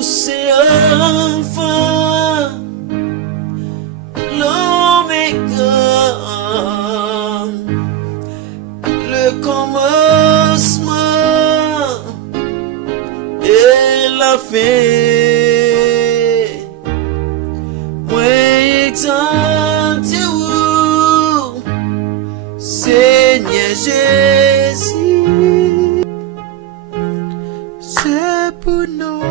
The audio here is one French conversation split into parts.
c'est enfin l'oméga, le commencement et la fin. Moi exalté ou Seigneur Jésus, c'est pour nous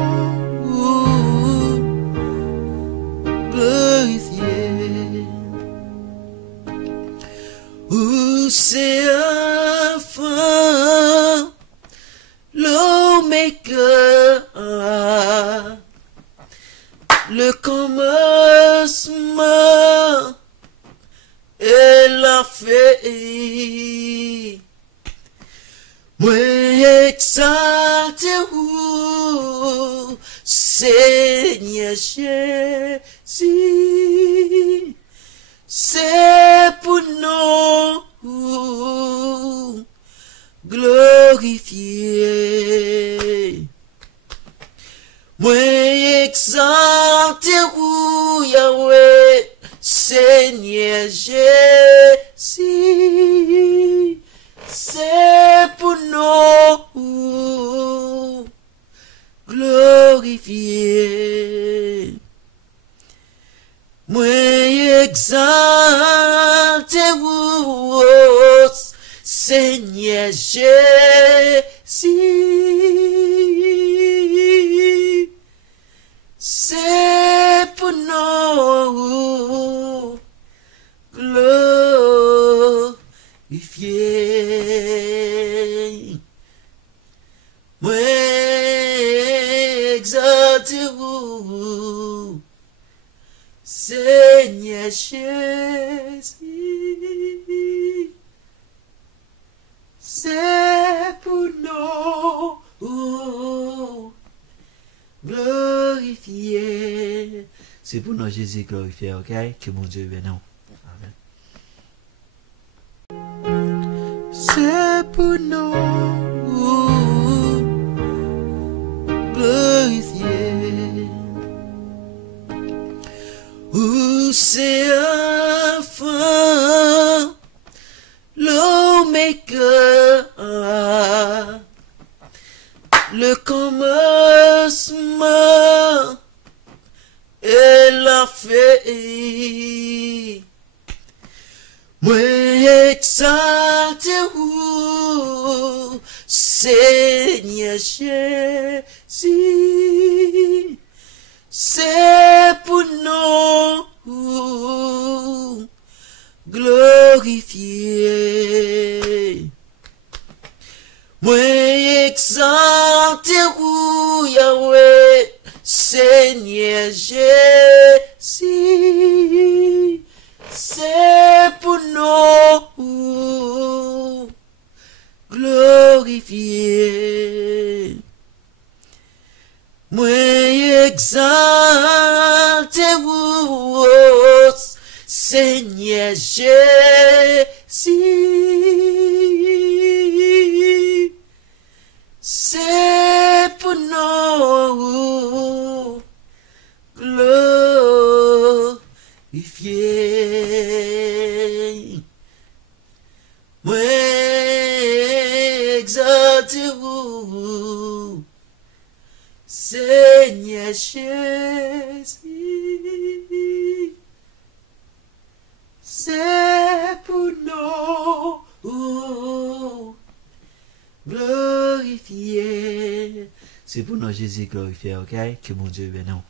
glorifier. Où c'est Alpha, l'Oméga, le commencement et la fin. Moi exalté ou Seigneur Jésus, c'est pour nous glorifier. Moi exalté ou Yahweh, Seigneur Jésus, c'est pour nous glorifier. Moi exalté ou Seigneur Jésus, c'est pour nous glorifier. Moi exalté vous, Seigneur Jésus, c'est pour nous glorifier. C'est pour nous Jésus glorifié, ok? Que mon Dieu bénisse. Amen. C'est pour nous glorifier. Où c'est Alpha, l'Oméga, le commencement et la fin. Moi exalté ou Seigneur Jésus, c'est pour nous glorifier. Moi exalté ou Yahweh, Seigneur Jésus, c'est pour nous glorifier. Moi exalté ou Seigneur Jésus, c'est pour nous glorifier. Moi exalté vous, Seigneur Jésus, c'est pour nous glorifier. C'est pour nous Jésus glorifié, ok? Que mon Dieu bénisse.